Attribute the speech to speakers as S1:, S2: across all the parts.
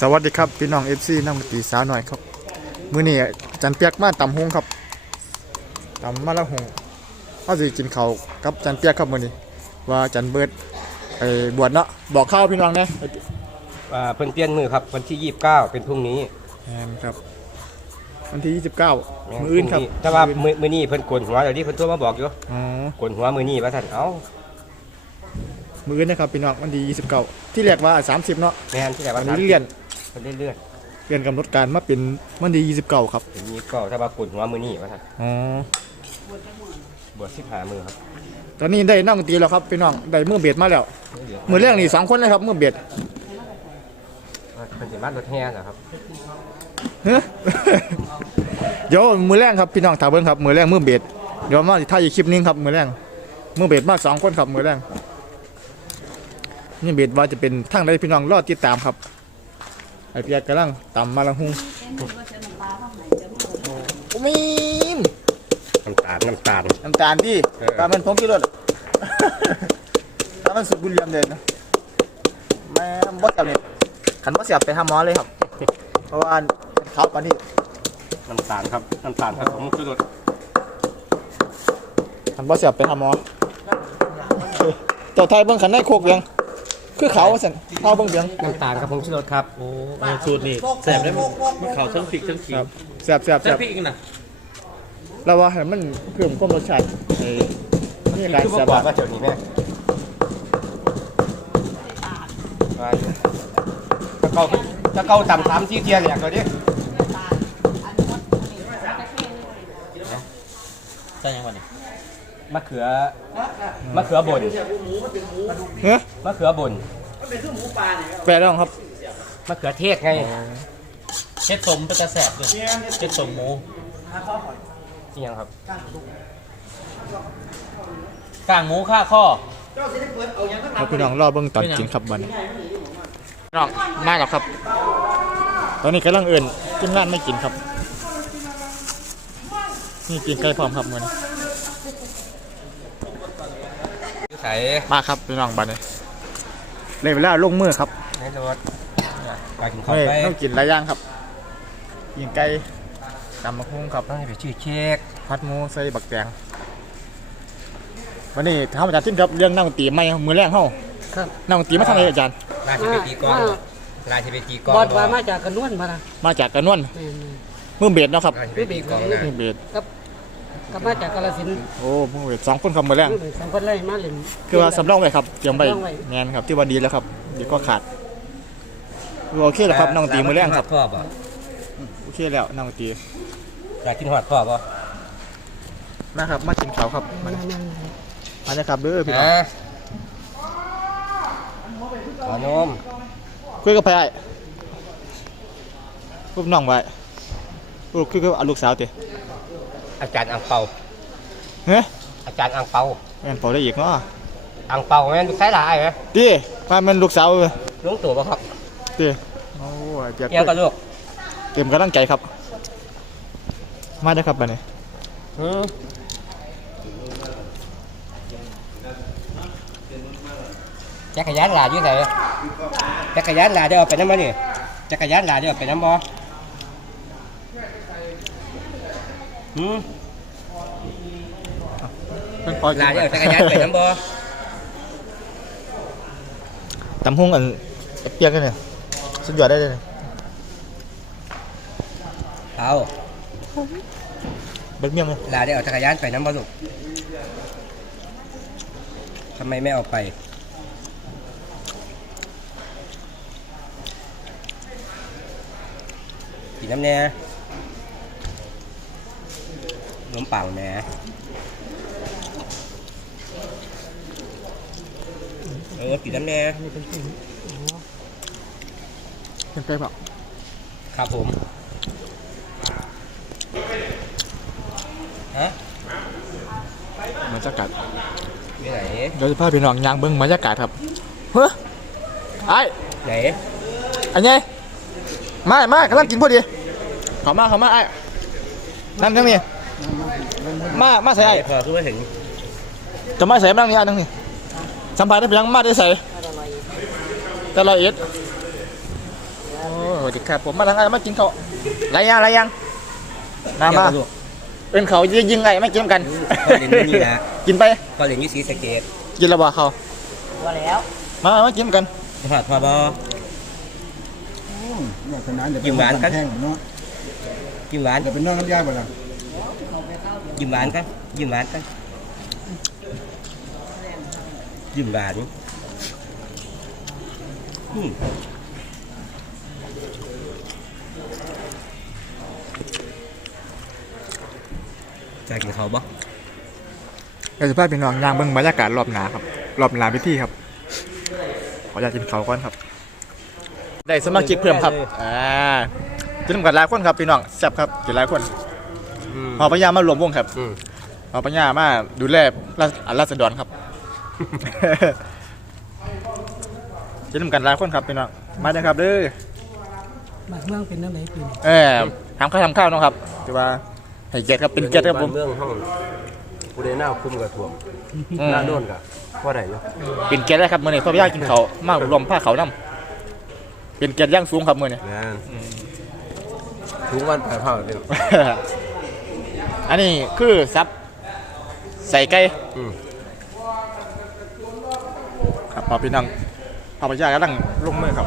S1: สวัสดีครับพี่น้องเอฟซีน้ำมนตรีสาวหน่อยครับ มื้อนี้อาจันเปียกมาตำหงครับตำมาละหงเขาสิกินข้าวกับอาจันเปียกครับมื้อนี้ ว่าอาจันเบิดไปบวชเนาะบอกข้าวพี่น้องนะ
S2: อ่าเพิ่นเปลี่ยนมือครับวันที่ 29 เป็นพรุ่งนี้
S1: แม่นครับ วันที่ 29มื้ออื่นครับ
S2: พงแต่ว่ามือมือนี้เพิ่นโกนหัวเดี๋ยวนี้เพิ่นโทรมาบอกอยู่
S1: อ๋อ
S2: โกนหัวมือนี้ว่าท่านเอ้า
S1: มื้ออื่นนะครับพี่น้องวันที่29 ที่เรียกว่า 30 เนาะ
S2: แม่นที่ไหน
S1: วั
S2: ว่าน
S1: นี้เลื่อน
S2: เพิ่น ได้เลื่อน
S1: เลื่อนกำหนดการมาเป็นวันที่29ครับ
S2: เดี๋ยวนี้ก็ถ้าว่าโกนหัวมือนี้ว่าท่าน
S1: อ๋อบ
S2: วช15มือครับ
S1: ตอนนี้ได้นั่งดนตรีแล้วครับพี่น้องได้มือเบียดมาแล้วมือเรื่องนี่สองคนเลยครับมือเบียด
S2: เพิ่นสิมารถแห่เหรอครับ
S1: เฮ้ย เดี๋ยวมือแรงครับพี่น้องถามเบิ้งครับมือแรงมือเบ็ดเดี๋ยวมาถ่ายอีกคลิปหนึงครับมือแรงมือเบ็ดมาสองคนครับมือแรงนี่เบ็ดว่าจะเป็นทางใดพี่น้องรอติดตามครับ ไอเปียกกำลังตำมาละหุงโอ้มีน
S2: น้ำตาลน้ำตาล
S1: น้ำตาลที่
S2: เออ
S1: ตามันพงกี่รสตามันสุดบุญเรียมเด่นนะแม่บ่เสียบนี่ขันบ่เสียบไปหาหมอเลยครับ เพราะว่าเขาปานนี้
S2: น้ำตาลครับน้ำตาลผสมคือรส
S1: ขันบ่เสียบไปหาหมอเจ้าไทยเบิ่งขันได้โคกเบียง คือเขาสั่นเขาเบิ่งเบียง
S2: น้ำตาลครับผงชูรสครับ
S3: โอ้เออสูตรนี่แสบได้มันเขาทั้งพริกทั้งขิง
S1: ครับแซ่บแซ่บ
S3: แซ่
S1: แซ่
S3: บบพริกอีกนะ
S1: เราว่าให้มันเพิ่มความรสชาติไอ้นี่การ
S2: คือบ่
S1: แซ่บ
S2: บอก
S1: อะ
S2: ว่าเดี๋ยวนี้แม่ว่าอยู่ถ้าเก่าถ้าเก่าต่ำสามที่เทียนแหลกเลยดิ
S3: ใช่ยังวันนี้
S2: มะเขือ มะเขือบน
S1: เฮ้ย
S2: มะเขือบน
S1: แปลแล้วครับ
S2: มะเขือเทศไง
S3: เช็ดสมเป็นกระแสบเลยเช็ดสมหมู
S2: นี่ยังครับ
S3: กางหมูค่าข้อ
S1: เอาพี่น้องรอเบิ่งตอนกินครับบัดนี้พี่น้องมาแล้วครับ ตอนนี้กำลังเอื่นกินร้านไม่กินครับ นี่กินไก่พร้อมครับมื้อนี้
S2: ใส่
S1: มาครับพี่น้องบัดนี้เลยเวลาลงมือครับ
S2: ในรถไปถึงเขา
S1: เฮ้ย
S2: ไป
S1: ต้องกินหลายอย่างครับกินไก่ตำมะฮุ่งครับ
S2: ต้องไปชื่อเค้ก
S1: พัดหมูใส่บักแตงวันนี้ทำอาจารย์ทิ้นครับเรื่องนั่งดนตรีไม่มือแรกเฮา
S4: ครับ
S1: นั่งดนตรีมาทางไหนอาจารย์
S2: ลายที่ไปตีกลองลายที่ไปตีกลอง
S4: บอดว่ามาจากกระนวนมาละ
S1: มาจากกระนวน
S4: แม่น
S1: มือเบียดเนาะครับ
S2: ลายที่ไปตีกลองนะ
S1: มือเบียด
S4: ๆกับ กับมาจากกาฬสินธุ์
S1: โอ้มือเบียดสองคนครับมือแรก
S4: สองคนเลยมาเล่น
S1: คือว่าสำรองไว้ครับเตรียมไว้
S4: สำรองไว้
S1: งานครับที่วันดีแล้วครับเดี๋ยวก็ขาดโอเคแล้วครับนั่งดนตรีมือแรกครับ
S2: พ่อป่ะ
S1: โอเคแล้วนั่งดนตรี
S2: ลายกินหอดพ่อป่ะ
S1: นะครับมากินข้าวครับมา
S4: แม่น
S1: มาเลยครับเด้อพี่น้อง
S2: นะขอนม
S1: คุยกับใครไอ้รูปน้องไว้ลูกคือกับลูกสาวเตะ
S2: อาจารย์อังเปา
S1: เฮ้ย
S2: อาจารย์อังเปา
S1: แม่นพอได้อีกเนาะ
S2: อังเปาแม่นลูกชายหลายไหม
S1: ดีมาเป็นลูกสาวเลย
S2: ลุงตู่ป่ะครับ
S1: ดีโอ้ยเปียก
S2: เกี่ยวกับลูก
S1: เต็มกำลังใจครับ มาได้อครับบัดนี้
S2: อืมจักรยานหลาอยู่ไหนจักรยานหลาได้เอาไปน้ำมันนี่จักรยานหลาได้เอาไปน้ำบ่ หืม
S1: เป็นพอ
S2: หลาได้เอาจักรยานไปน้ำบ่
S1: ตำหุ้งอันเปียกกันเนี่ยสุดยอดได้เลยเนี่ย
S2: เอา
S1: เบิดเมี่ยงเลย
S2: หลาได้เอาจักรยานไปน้ำบ่ลูกทำไมไม่เอาไปกินน้ำแน่ นมปังแหน่เออกินน้ำแน่
S1: เป็นไปเปล่า
S2: ครับผม ฮะ
S1: บรรยากาศ
S2: มีไหน
S1: เดี๋ยวจะพาพี่น้องยางเบิ้งบรรยากาศครับเฮ้ยไอ้
S2: ไหน
S1: อันไงมามากำลังกินพอดีเขอมาเขอมาไอ้นั่งทั้งนี้ มามาใส่ไอ้
S2: พอคือว่าเห็น
S1: จะมาใส่มานั่งนี่ไอ้นั่งนี่สัมผัสได้เพียงมาได้ใส่แต่ละเอ็ดโอ้วัสดีครับผมมาทางไงมากินข้าวไรยังไรยังนามาเป็นเขายิงยิงไงไม่กินกัน
S2: ก็เรียนอยู่นี่นะ
S1: กินไป
S2: ก็เรียนอยู่ศรีสะเกษ
S1: กินและบ่เขา
S4: ว่าแล้ว
S1: มามากินกัน
S2: พอดพอบ่
S5: เนี่ยขนาดจะ
S2: ยิ้มหวานกัน
S5: แห้งเนาะ
S2: ยิ้มหวาน
S5: จะเป็นน้องน้ำยาบ่ล่ะ
S2: ยิ้มหวานกันยิ้มหวานกันยิ้มหวานอืมจะกินเขาวบ่
S1: เดี๋ยวจะพาพี่น้องย่างเบิ่งบรรยากาศรอบหนาครับ รอบหนาพิธีครับ ขออยากกินข้าวก่อนครับ ได้สมาชิกเพิ่มครับ อ่าจะทำกันหลายคนครับพี่น้องแซ่บครับกินหลายคน
S2: อืม
S1: พอพญามารวมวงครับ
S2: อืม
S1: พอพญามาดูแลราษราษฎรครับ จะทำกันหลายคนครับพี่น้องมาเด้อครับเด้อ
S4: บ้านเมืองเป็นจังได๋ปีนี้
S1: เออทำข้าวทำข้าวเนาะครับถือว่าให้เกียรติครับเป็นเกียรติครับผมา
S2: นเมืองห้องผู้ใดหน้าคุมกับท่วม
S1: อืม
S2: หน้าโดนกับว่าไรเนาะ
S1: เป็นเกียรติเลยครับมื่อนี้พ่อพญากินเขาวมารวมผ้าเขาวน้ำเป็นเกียรติอย่างสูงครับมื่อนี้
S2: งานทุกวันผ่าเผาเดียว
S1: อันนี้คือซับใส่ไก่
S2: อืม
S1: ครับพอพี่น้องพอพญากำลังลงมือครับ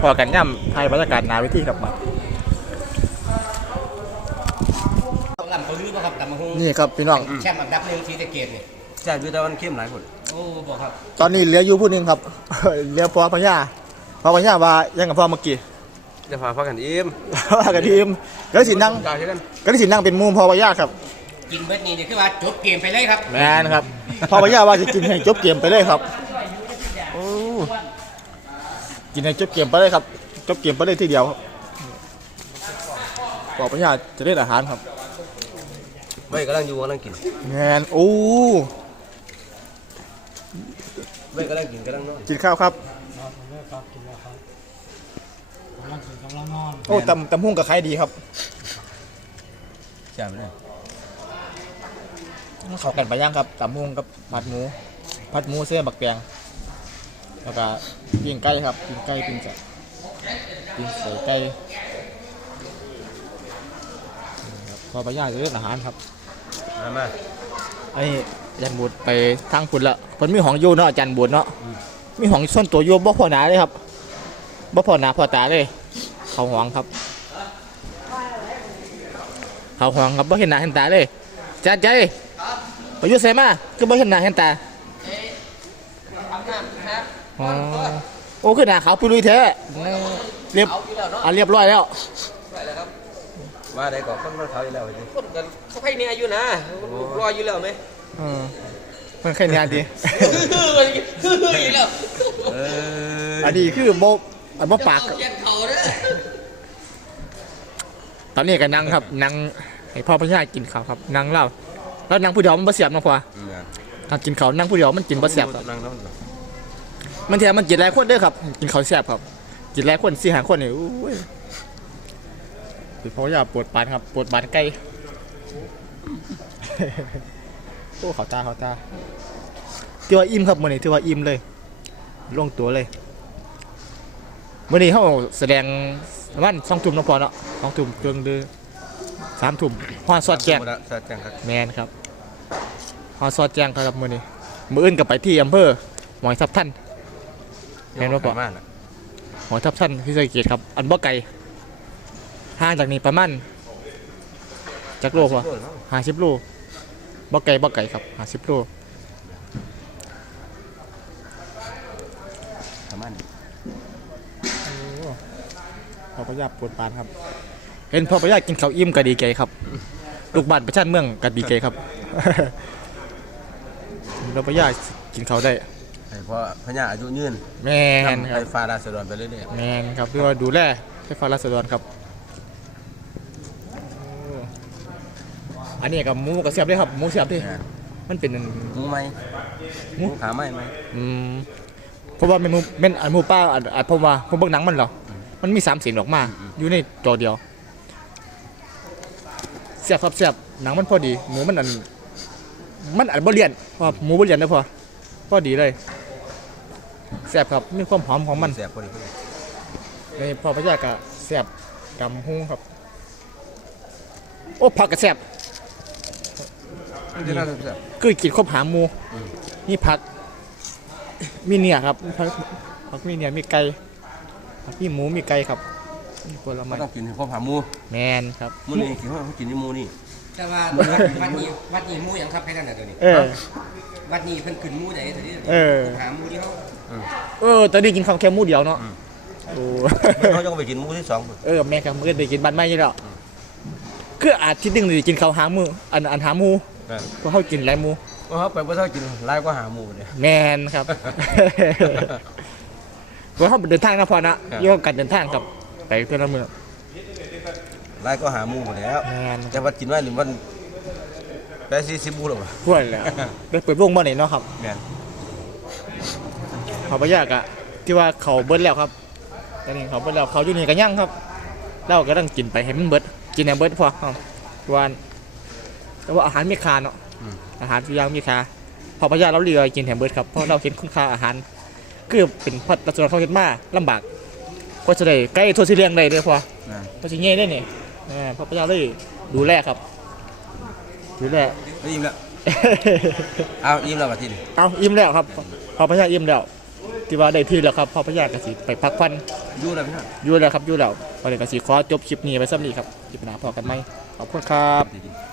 S1: พอกันย่ำไทยบรรยากาศหนาเวิธีครับมา
S2: ต้องลำเขาลือป่ะครับตำมะฮุง
S1: นี่ครับพี่น้อง
S2: แชมป์อันดับหนึ่งศรีสะเกดนี่ใช่ดูแต่วันเข้มหลายคนโอ้บอกครับ
S1: ตอนนี้เหลืออยู่ผู้หนึงครับ เหลือพอพญาพอพญาว่ายังกับพ่อเมื่อกี้
S2: จะพาพักกันอิ่ม
S1: ว่ากับทีมแล้วสินั่ง
S2: กาวใช่กัน
S1: ก็ได้สินั่งเป็นหมูพอพญาครับ
S2: กินเบิดนี่เดี๋ยวคือว่าจบเกมไปเลยครับ
S1: แมนครับพอพญาว่าจะกินให้จบเกมไปเลยครับโอ้กินให้จบเกมไปเลยครับจบเกมไปเลยทีเดียวครับพอพญาจะได้อาหารครับ
S2: ไม่กำลังอยู่กำลังกิน
S1: แมนโอ้
S2: ไม่กำลังกินกำลังนอน
S1: กินข้าวครับ โอ้ตำตำหุ่งกับใครดีครับ
S2: ใช่ไหม
S1: เข้ากันไปย่างครับตำหุ่งกับผัดหมูผัดหมูเส้นบักแปงแล้วก็ปิ้งไก่ครับปิ้งไก่ปิ้งจะปิ้งใส่ไก่นี่ครับพอไปย่างจะเลือกอาหารครับ
S2: มามา
S1: ไอ้อาจารย์บุตรไปทางพุ่นละเพิ่นมีห้องอยู่เนาะอาจารย์บุตรเนาะมีห้องส่วนตัวอยู่บ่พอหนาเลยครับ บ่พอหนาพอตาเลย เขาห้องครับ เขาห้องครับบ่เห็นหน้าเห็นตาเลยอาจารย์ใจไปอยู่ไสมาคือบ่เห็นหน้าเห็นตาอ๋อโอ้คือหน้าขาวปุยลุยแท้เรียบอะเรียบร้อยแล้ว
S2: ว่าได้ก่อนคนมันเขาอยู่แล้วจริง
S3: คนกันเขาให้เนี่ยอยู่นะรออยู่แล้วไหม
S1: อืมมันแค่นี้อันดี
S3: อีกแล้ว
S2: เออ
S1: อันนี้คือโบ อันโบปาก
S3: เย็นเขาเด้อ
S1: ตอนนี้ก็นั่งครับนั่งให้พ่อพญากินข้าวครับนั่งเล่าแล้วนั่งผู้เดียวมันบ่เสียบเนาะพ่อถ้ากินข้าวนั่งผู้เดียวมันกินบ่เสียบครับ
S2: นั่งนั่ง
S1: มันเทียมันกินหลายคนเด้อครับ กินข้าวเสียบครับ กินหลายคนสี่ห้าคนนี่อุ้ยพี่พ่อพญาปวดปานครับปวดบานไก่โอ้เขาตาเขาตาที่ว่าอิ่มครับมื้อนี้ที่ว่าอิ่มเลยลงตัวเลย มื้อนี้เฮาแสดงประมาณ2ทุ่มเนาะพอเนาะ2ทุ่มเกินเดือ3ทุ่มฮอดสอดแจ้ง
S2: สอดแจ้งครับ
S1: แมนครับฮอดสอดแจ้งครับมื้อนี้มื้ออื่นก็ไปที่อำเภอหมอยทับท่านแม่นบ่ปะ
S2: มากนะ
S1: หมอยทับท่านที่สะเกษครับ อันบ่ไกลห่างจากนี้ประมาณจักโลพอ50โลบ่ไกลบ่ไกลครับ50โล
S2: ประมาณ
S1: พ่ อพญาปวดปานครับ เห็นพ่อพญากินข้าวอิ่มก็ดีใจครับ ลูกบ้านประชาติเมืองก็ดีใจครับ เราพญากินข้าวได้
S2: ให้เพราะพญาอายุยืน
S1: แม่น
S2: นำ
S1: ครั
S2: ไฟ
S1: บ
S2: ฟ้าราษฎรไปเรื่อย
S1: แมนครับเพื่อดูแลไฟฟ้ารัศดรครับโอ้อันนี้กับหมูกับเสียบด้วยครับหมูเสียบด้วย
S2: ๆนะ
S1: มันเป็น
S2: หมูไหม
S1: หมู
S2: หมูขาไหมไหม
S1: อืมเพราะว่าเป็นหมูเป็นอันหมูป้าอันอันผมว่าผมเบิ่งหนังมันเหรอ มันมีสามเสียงออกมา อยู่ในจอเดียวเสียบครับเสียบหนังมันพอดี หมูมันอัน มันอันบ่เลียนเพราะว่าหมูบ่เลียนนะพอพอดีเลยเสียบครับมีความหอมของมัน
S2: เสียบพอดีพอดี
S1: ในพอพระยากะแซ่บดำหุ้งครับ โอ้ผักกระแซ่บ
S6: มันจะน่าจะ
S1: คือกินครบหาหมูนี่ผัก มีเนียครับผักผักมีเนียมีไก่ ผักมีหมูมีไก่ครับนี่ผล
S6: มั
S1: ไม้
S6: นต้องกินข้าวผามู
S1: แมนครับ
S6: มูนี่กินข้าวกินนี่มูนี่
S2: แต่ว่าวัดนี้วัดนี้หมู่หยังครับให้นั่นน่ะตัวนี้
S1: เออ
S2: วัดนี้เพิ่นขึ้นหมู่ใดตัวนี้
S1: เออ
S2: หาหมู่ที่เขา
S1: เออตอนนี้กินข้าวแค่หมูเดียวเนาะโอ้
S6: เขาจะไปกินมูที่สอง
S1: เออแม่ครับมื้อได้กินบ้านไม้อยู่แล้วคืออาทิตย์หนึงได้กินข้าวหาหมูอันอันหาหมูเพราะเขากินหลายหมู
S6: ว่าเขาไปว่าเขากินไล่ก็หามูเนี่ย
S1: แมนครับ เพราะเขาเดินทางนะพอนะเรื่องการเดินทางครับไปเพื่อนละเมือง
S6: ไล่ก็หามูหมดแล้ว
S1: แมน
S6: แต่ว่ากินไว้หรือมันได้สี่สิบมูหรอวะ
S1: พวดแล้วได้เปิดวงบ้านไหนเนาะครับ
S6: แม่น
S1: เขาไปยากอะที่ว่าเขาเบิดแล้วครับตอนนี้เขาเบิดแล้วเขาอยู่นี่กันยังครับเราก็ต้องกินไปให้มันเบิดกินให้เบิดพอครับวันแต่ว่าอาหารมีค่าเนาะอาหารทุกอย่างมีค่าพอพญาเราเรือกินแฮมเบิร์ดครับเพราะเราเห็นคุณค่าอาหาร คือเป็นพัฒนาเขาเห็นมาลำบากก็จะได้ใกล้ทั่วที่เลี้ยงได้เลยพอ
S6: แม่น
S1: เพราะสิ่งนี้ได้เนี่ยพอพญาเลยดูแลครับดูแล
S6: ไม่ยิ้มแล้วเอายิ้มแล้วมาทีนี้
S1: เอาอิ่มแล้วครับพอพญาอิ่มแล้วที่ว่าได้ที่แล้วครับพอพญากสิไปพักผ่อน
S6: อยู่แล้วพี่น้อง
S1: อยู่แล้วครับอยู่แล้วพอเลยกสิขอจบคลิปนี้ไว้สักนี้ครับคลิปหน้าพอกันไหมขอบคุณครับ
S6: ดีๆ